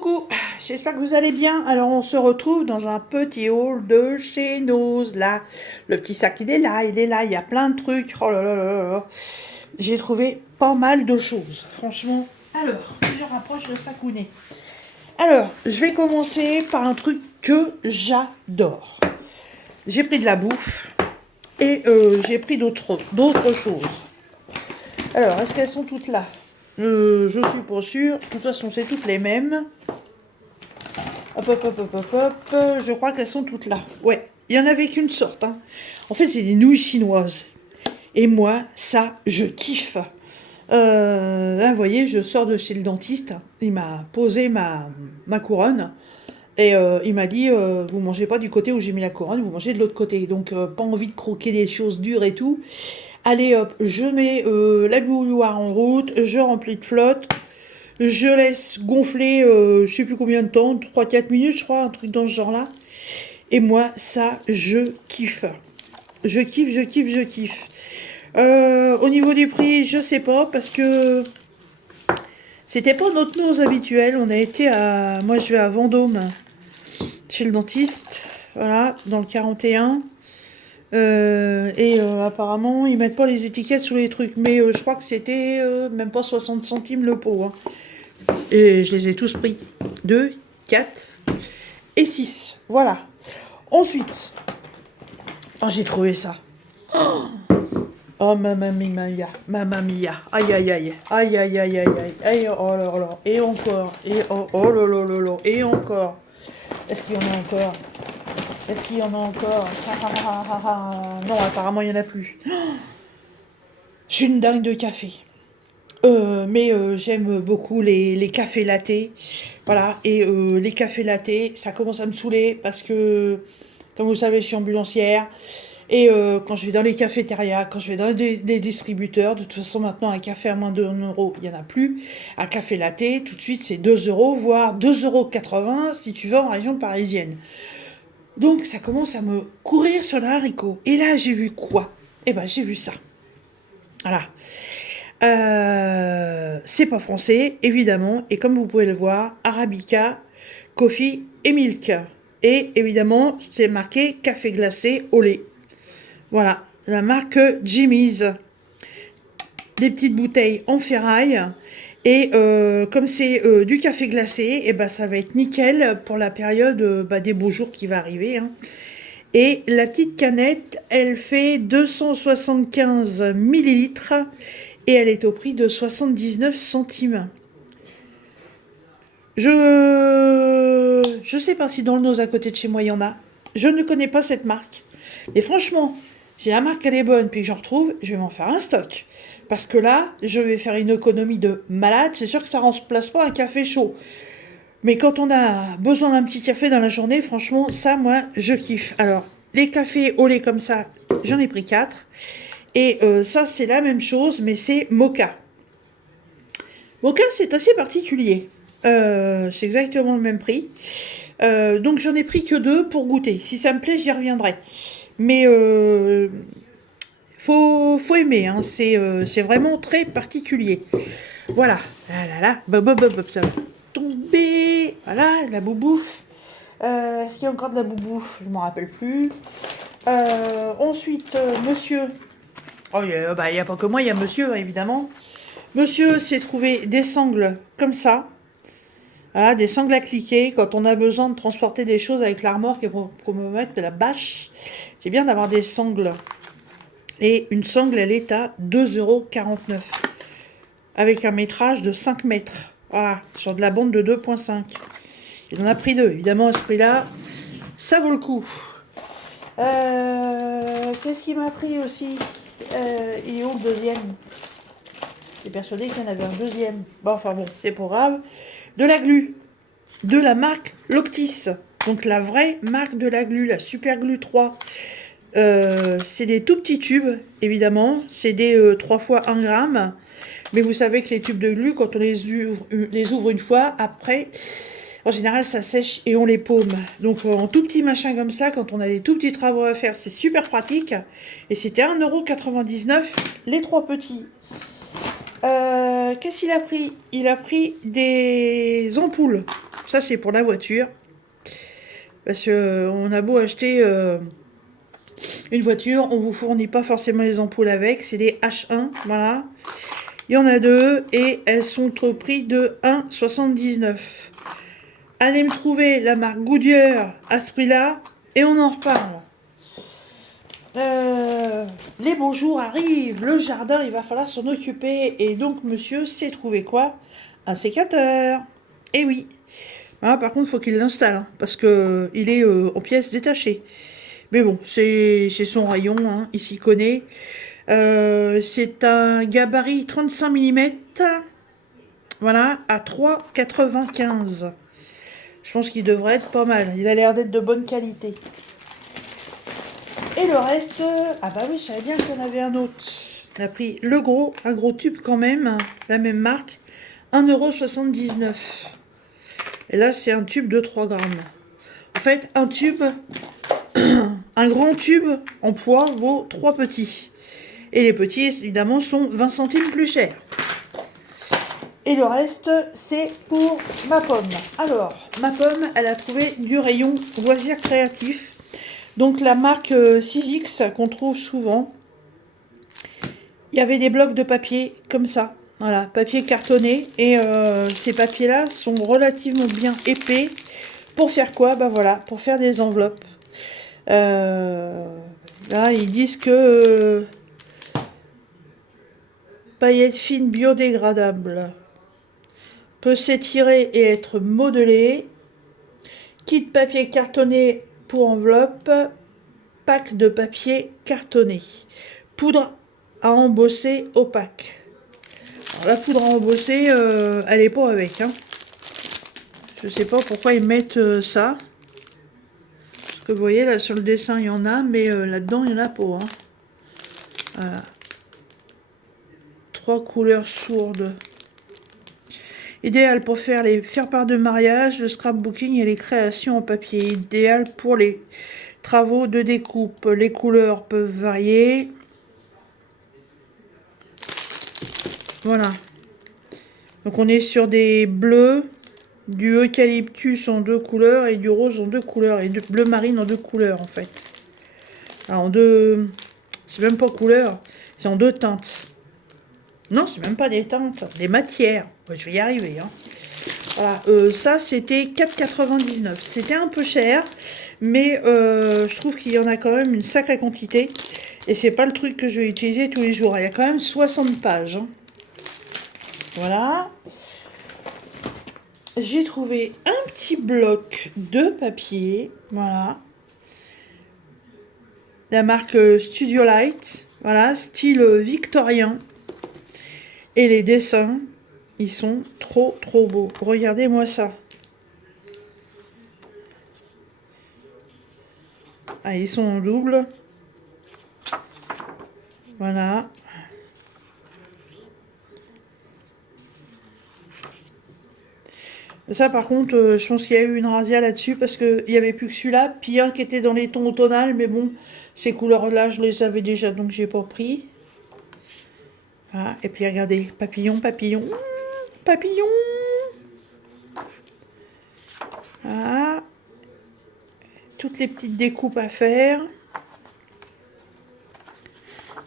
Coucou, j'espère que vous allez bien. Alors on se retrouve dans un petit hall de chez Noz. Là, le petit sac il est là, il y a plein de trucs. Oh là là là là là. J'ai trouvé pas mal de choses, franchement. Alors, je rapproche le sakounet. Alors, je vais commencer par un truc que j'adore. J'ai pris de la bouffe et j'ai pris d'autres choses. Alors, est-ce qu'elles sont toutes là? Je suis pas sûre. De toute façon, c'est toutes les mêmes. Hop, hop, hop, hop, hop, hop. Je crois qu'elles sont toutes là. Ouais, il y en avait qu'une sorte. Hein. En fait, c'est des nouilles chinoises. Et moi, ça, je kiffe. Là, vous voyez, je sors de chez le dentiste. Il m'a posé ma couronne. Et il m'a dit, vous mangez pas du côté où j'ai mis la couronne, vous mangez de l'autre côté. Donc, pas envie de croquer des choses dures et tout. Allez, hop, je mets la bouilloire en route, je remplis de flotte. Je laisse gonfler, je sais plus combien de temps, 3-4 minutes, je crois, un truc dans ce genre-là. Et moi, ça, je kiffe. Je kiffe, je kiffe, je kiffe. Au niveau du prix, je sais pas, parce que c'était pas notre nose habituelle. On a été à... Moi, je vais à Vendôme, chez le dentiste, voilà, dans le 41. Apparemment, ils mettent pas les étiquettes sur les trucs. Mais je crois que c'était même pas 60 centimes le pot, hein. Et je les ai tous pris. 2, 4 et 6. Voilà. Ensuite, oh, j'ai trouvé ça. Oh, mamma mia. Mamma mia. Aïe, aïe, aïe. Aïe, aïe, aïe, aïe, aïe. Aïe, oh là là. Et encore. Et oh, oh là là là là. Et encore. Est-ce qu'il y en a encore? Est-ce qu'il y en a encore? Non, apparemment, il n'y en a plus. Je suis une dingue de café. J'aime beaucoup les cafés lattés. Voilà, et les cafés lattés, ça commence à me saouler parce que, comme vous savez, je suis ambulancière. Et quand je vais dans les cafétérias, quand je vais dans des distributeurs, de toute façon, maintenant, un café à moins de 1 euro, il n'y en a plus. Un café latte, tout de suite, c'est 2 euros, voire 2,80 € si tu vas en région parisienne. Donc, ça commence à me courir sur le haricot. Et là, j'ai vu quoi? Eh ben, j'ai vu ça. Voilà. C'est pas français, évidemment, et comme vous pouvez le voir, Arabica, Coffee et Milk. Et évidemment, c'est marqué café glacé au lait. Voilà, la marque Jimmy's. Des petites bouteilles en ferraille. Et comme c'est du café glacé, et ben ça va être nickel pour la période des beaux jours qui va arriver. Hein. Et la petite canette, elle fait 275 millilitres. Et elle est au prix de 79 centimes. Je sais pas si dans le nose à côté de chez moi il y en a. Je ne connais pas cette marque. Mais franchement, si la marque elle est bonne puis que j'en retrouve, je vais m'en faire un stock. Parce que là, je vais faire une économie de malade. C'est sûr que ça ne remplace pas un café chaud. Mais quand on a besoin d'un petit café dans la journée, franchement, ça, moi, je kiffe. Alors, les cafés au lait comme ça, j'en ai pris 4. Et ça, c'est la même chose, mais c'est mocha. Mocha, c'est assez particulier. C'est exactement le même prix. Donc, j'en ai pris que 2 pour goûter. Si ça me plaît, j'y reviendrai. Mais faut aimer. Hein. C'est vraiment très particulier. Voilà. Là, ça va tomber. Voilà, la boubouffe. Est-ce qu'il y a encore de la boubouffe? Je ne m'en rappelle plus. Ensuite, monsieur... Oh, il n'y a pas que moi, il y a monsieur, évidemment. Monsieur s'est trouvé des sangles comme ça. Voilà, des sangles à cliquer. Quand on a besoin de transporter des choses avec la remorque et pour me mettre de la bâche, c'est bien d'avoir des sangles. Et une sangle, elle est à 2,49 €. Avec un métrage de 5 mètres. Voilà, sur de la bande de 2,5. Il en a pris 2. Évidemment, à ce prix-là, ça vaut le coup. Qu'est-ce qu'il m'a pris aussi? Il est où le deuxième? J'ai persuadé qu'il y en avait un deuxième. Bon, enfin bon, c'est pas grave. De la glu. De la marque Loctis. Donc la vraie marque de la glu, la Super Glu 3. C'est des tout petits tubes, évidemment. C'est des 3 fois 1 gramme. Mais vous savez que les tubes de glu, quand on les ouvre une fois, après, en général, ça sèche et on les paume. Donc, en tout petit machin comme ça, quand on a des tout petits travaux à faire, c'est super pratique. Et c'était 1,99 € les 3 petits. Qu'est-ce qu'il a pris? Il a pris des ampoules. Ça, c'est pour la voiture. Parce que on a beau acheter une voiture, on vous fournit pas forcément les ampoules avec. C'est des H1, voilà. Il y en a deux et elles sont au prix de 1,79. Allez me trouver la marque Goodyear à ce prix-là et on en reparle. Les beaux jours arrivent, le jardin, il va falloir s'en occuper. Et donc, monsieur s'est trouvé quoi? Un sécateur. Eh oui. Ah, par contre, il faut qu'il l'installe, hein, parce que il est en pièces détachées. Mais bon, c'est son rayon, hein, il s'y connaît. C'est un gabarit 35 mm, voilà, à 3,95. Je pense qu'il devrait être pas mal. Il a l'air d'être de bonne qualité. Et le reste, ah bah oui, je savais bien qu'il y en avait un autre. On a pris le gros, un gros tube quand même, la même marque, 1,79 €. Et là, c'est un tube de 3 grammes. En fait, un tube, un grand tube en poids vaut 3 petits. Et les petits, évidemment, sont 20 centimes plus chers. Et le reste, c'est pour ma pomme. Alors, ma pomme, elle a trouvé du rayon loisirs créatifs. Donc la marque 6X qu'on trouve souvent. Il y avait des blocs de papier comme ça. Voilà, papier cartonné. Et ces papiers-là sont relativement bien épais. Pour faire quoi? Bah voilà, pour faire des enveloppes. Là, ils disent que paillettes fines biodégradables. Peut s'étirer et être modelé. Kit papier cartonné pour enveloppe. Pack de papier cartonné. Poudre à embosser opaque. Alors, la poudre à embosser, elle est pas avec. Hein. Je sais pas pourquoi ils mettent ça. Parce que vous voyez, là sur le dessin, il y en a, mais là-dedans, il n'y en a pas. Hein. Voilà. 3 couleurs sourdes. Idéal pour faire les faire-part de mariage, le scrapbooking et les créations en papier. Idéal pour les travaux de découpe. Les couleurs peuvent varier. Voilà. Donc on est sur des bleus, du eucalyptus en 2 couleurs et du rose en 2 couleurs. Et du bleu marine en 2 couleurs en fait. Alors en 2... C'est même pas couleurs, c'est en 2 teintes. Non, c'est même pas des teintes, des matières. Ouais, je vais y arriver. Hein. Voilà, ça c'était 4,99. C'était un peu cher, mais je trouve qu'il y en a quand même une sacrée quantité. Et c'est pas le truc que je vais utiliser tous les jours. Il y a quand même 60 pages. Hein. Voilà. J'ai trouvé un petit bloc de papier. Voilà. La marque Studio Light. Voilà, style victorien. Et les dessins, ils sont trop beaux. Regardez-moi ça. Ah, ils sont en double. Voilà. Ça, par contre, je pense qu'il y a eu une razzia là-dessus parce qu'il n'y avait plus que celui-là. Puis un qui était dans les tons automnales. Mais bon, ces couleurs-là, je les avais déjà, donc j'ai pas pris. Voilà. Et puis regardez, papillon, papillon, papillon. Voilà. Toutes les petites découpes à faire.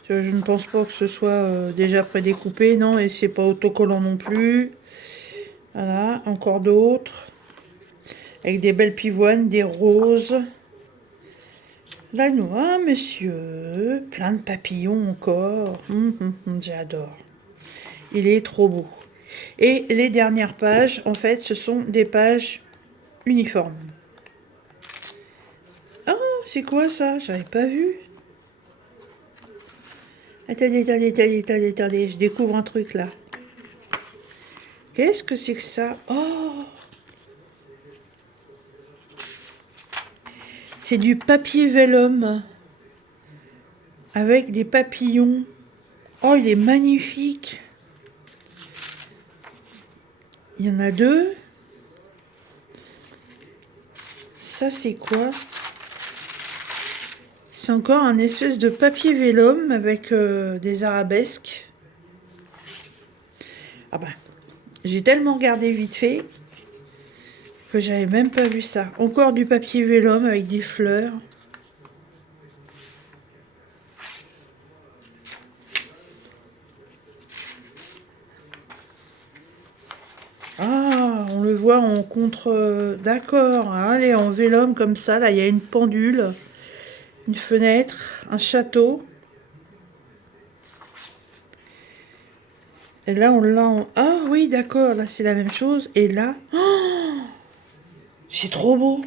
Je ne pense pas que ce soit déjà prédécoupé, non, et c'est pas autocollant non plus. Voilà, encore d'autres. Avec des belles pivoines, des roses. La noix, monsieur. Plein de papillons encore. J'adore. Il est trop beau. Et les dernières pages, en fait, ce sont des pages uniformes. Oh, c'est quoi ça? J'avais pas vu. Attendez, je découvre un truc là. Qu'est-ce que c'est que ça? Oh! C'est du papier vélum avec des papillons. Oh, il est magnifique. Il y en a 2. Ça, c'est quoi? C'est encore un espèce de papier vélum avec des arabesques. Ah ben, j'ai tellement regardé vite fait que j'avais même pas vu ça. Encore du papier vélum avec des fleurs. Ah, on le voit en contre... D'accord, allez, en vélum comme ça. Là, il y a une pendule, une fenêtre, un château. Et là, on l'a en... Ah oui, d'accord, là, c'est la même chose. Et là... Oh, c'est trop beau.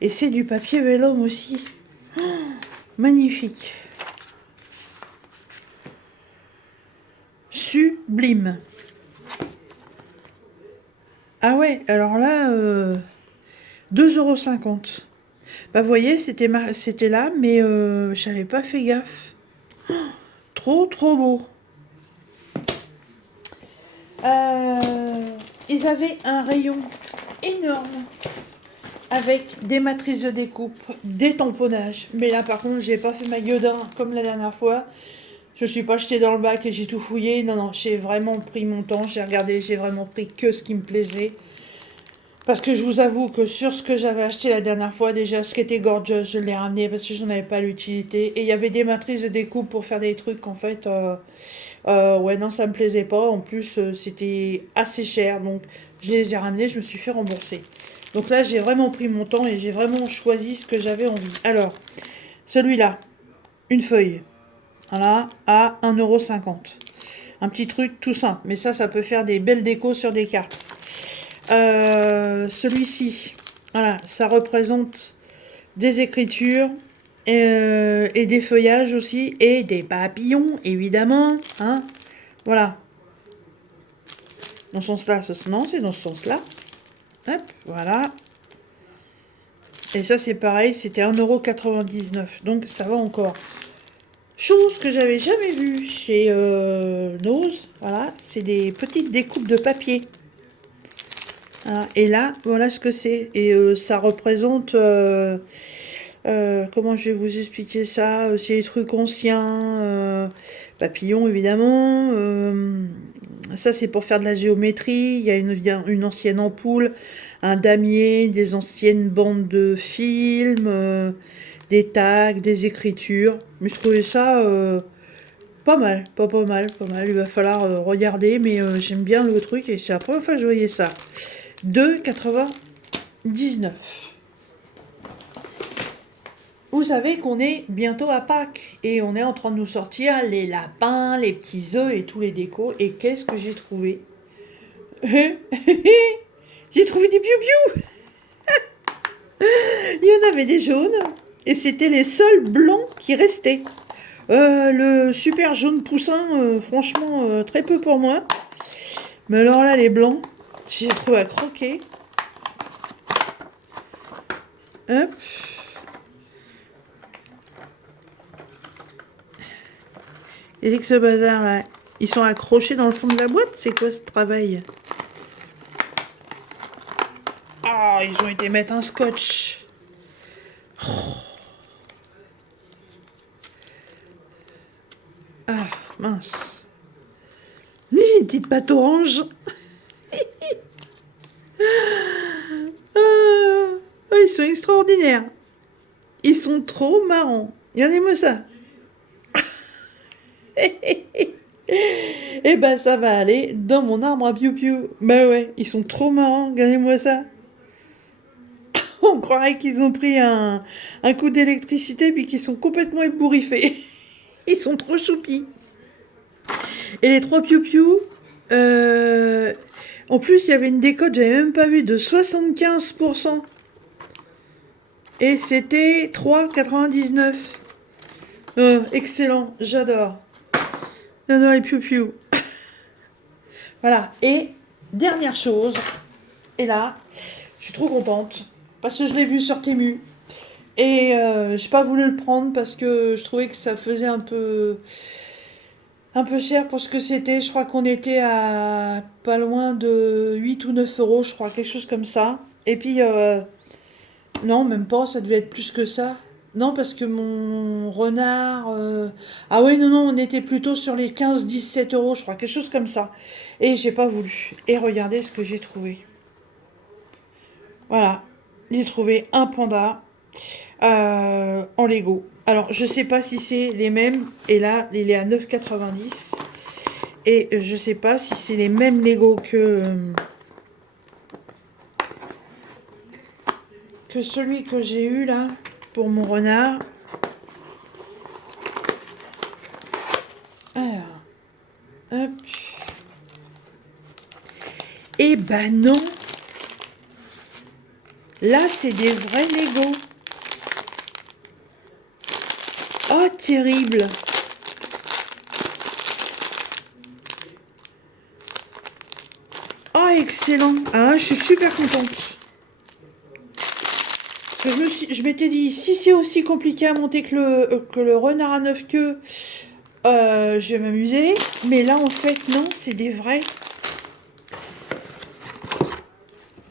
Et c'est du papier vélum aussi. Oh, magnifique. Sublime. Ah ouais, alors là, 2,50 €. Bah, vous voyez, c'était là, mais j'avais pas fait gaffe. Trop, trop beau. Ils avaient un rayon énorme avec des matrices de découpe, des tamponnages. Mais là, par contre, j'ai pas fait ma gueudin comme la dernière fois. Je suis pas jetée dans le bac et j'ai tout fouillé. Non, non, j'ai vraiment pris mon temps. J'ai regardé, j'ai vraiment pris que ce qui me plaisait. Parce que je vous avoue que sur ce que j'avais acheté la dernière fois, déjà, ce qui était gorgeous, je l'ai ramené parce que j'en avais pas l'utilité. Et il y avait des matrices de découpe pour faire des trucs, en fait, ouais, non, ça me plaisait pas. En plus, c'était assez cher. Donc, je les ai ramenés, je me suis fait rembourser. Donc là, j'ai vraiment pris mon temps et j'ai vraiment choisi ce que j'avais envie. Alors, celui-là, une feuille. Voilà, à 1,50 €. Un petit truc tout simple. Mais ça peut faire des belles décos sur des cartes. Celui-ci, voilà, ça représente des écritures et des feuillages aussi et des papillons évidemment, hein, voilà, dans ce sens-là, non, c'est dans ce sens-là, hop, voilà, et ça c'est pareil, c'était 1,99 €, donc ça va encore. Chose que j'avais jamais vue chez Nose, voilà, c'est des petites découpes de papier. Voilà. Et là, voilà ce que c'est. Et ça représente... comment je vais vous expliquer ça? C'est des trucs anciens. Papillons, évidemment. Ça, c'est pour faire de la géométrie. Il y a une ancienne ampoule, un damier, des anciennes bandes de films, des tags, des écritures. Mais je trouvais ça... pas mal, pas mal, pas mal. Il va falloir regarder, mais j'aime bien le truc et c'est la première fois que je voyais ça. 2,99 €. Vous savez qu'on est bientôt à Pâques et on est en train de nous sortir les lapins, les petits œufs et tous les décos. Et qu'est-ce que j'ai trouvé? J'ai trouvé des piou-piou. Il y en avait des jaunes et c'était les seuls blancs qui restaient. Le super jaune poussin, franchement, très peu pour moi. Mais alors là, les blancs, j'ai trouvé à croquer. Hop. Et c'est que ce bazar là, ils sont accrochés dans le fond de la boîte, c'est quoi ce travail? Ah, ils ont été mettre un scotch. Oh. Ah, mince. Une petite pâte orange. Ils sont extraordinaires. Ils sont trop marrants. Regardez-moi ça. Et ben ça va aller dans mon arbre à piou-piou. Bah ouais, ils sont trop marrants. Regardez-moi ça. On croirait qu'ils ont pris un coup d'électricité puis qu'ils sont complètement ébouriffés. Ils sont trop choupis. Et les trois piou-piou, en plus il y avait une décote, j'avais même pas vu, de 75%. Et c'était 3,99 €. Excellent, j'adore. J'adore les piou-piou. Voilà, et dernière chose, et là, je suis trop contente, parce que je l'ai vu sur Temu. Et j'ai pas voulu le prendre parce que je trouvais que ça faisait un peu cher pour ce que c'était. Je crois qu'on était à pas loin de 8 ou 9 €, je crois, quelque chose comme ça. Et puis, non, même pas, ça devait être plus que ça. Non, parce que mon renard... Ah oui, non, non, on était plutôt sur les 15-17 € je crois, quelque chose comme ça. Et j'ai pas voulu. Et regardez ce que j'ai trouvé. Voilà, j'ai trouvé un panda en Lego. Alors, je sais pas si c'est les mêmes. Et là, il est à 9,90. Et je sais pas si c'est les mêmes Lego que celui que j'ai eu là pour mon renard. Alors, hop. Et ben non. Là, c'est des vrais Lego. Oh, terrible. Oh, excellent. Ah, je suis super contente. Je m'étais dit, si c'est aussi compliqué à monter que le renard à 9 queues, je vais m'amuser. Mais là, en fait, non, c'est des vrais.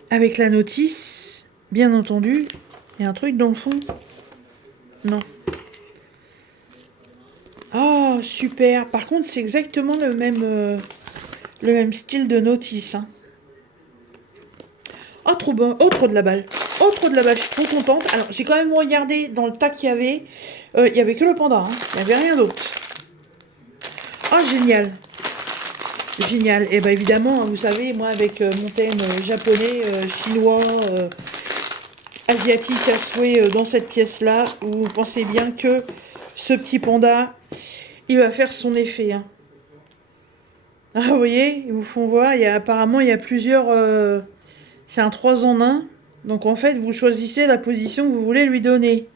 Avec la notice, bien entendu. Il y a un truc dans le fond. Non. Oh, super. Par contre, c'est exactement le même style de notice. Hein. Oh, trop bon. Oh, trop de la balle. Oh, trop de la balle. Je suis trop contente. Alors, j'ai quand même regardé dans le tas qu'il y avait. Il y avait que le panda. Hein. Il n'y avait rien d'autre. Oh, génial. Génial. Et bien, évidemment, vous savez, moi, avec mon thème japonais, chinois, asiatique à souhait dans cette pièce-là, vous pensez bien que ce petit panda, il va faire son effet. Hein. Ah, vous voyez, ils vous font voir, apparemment, il y a plusieurs... c'est un 3 en 1. Donc, en fait, vous choisissez la position que vous voulez lui donner.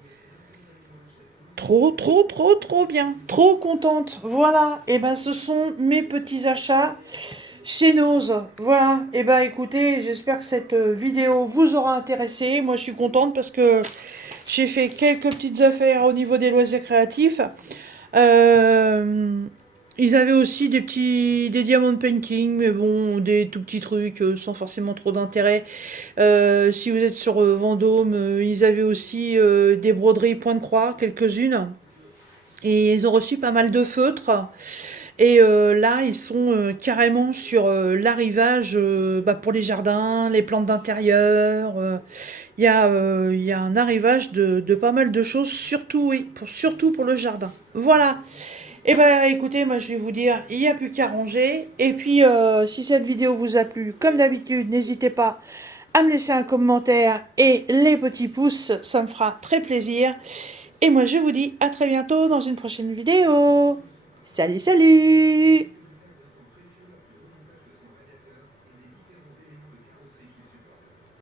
Trop, trop, trop, trop bien. Trop contente. Voilà. Et ben, ce sont mes petits achats chez Nose. Voilà. Et ben, écoutez, j'espère que cette vidéo vous aura intéressé. Moi, je suis contente parce que j'ai fait quelques petites affaires au niveau des loisirs créatifs. Ils avaient aussi des diamond painting, mais bon, des tout petits trucs sans forcément trop d'intérêt. Si vous êtes sur Vendôme, ils avaient aussi des broderies point de croix, quelques-unes. Et ils ont reçu pas mal de feutres. Et là, ils sont carrément sur l'arrivage pour les jardins, les plantes d'intérieur. Il y a un arrivage de pas mal de choses, surtout, oui, surtout pour le jardin. Voilà. Eh ben, écoutez, moi je vais vous dire, il n'y a plus qu'à ranger. Et puis, si cette vidéo vous a plu, comme d'habitude, n'hésitez pas à me laisser un commentaire et les petits pouces, ça me fera très plaisir. Et moi je vous dis à très bientôt dans une prochaine vidéo. Salut, salut!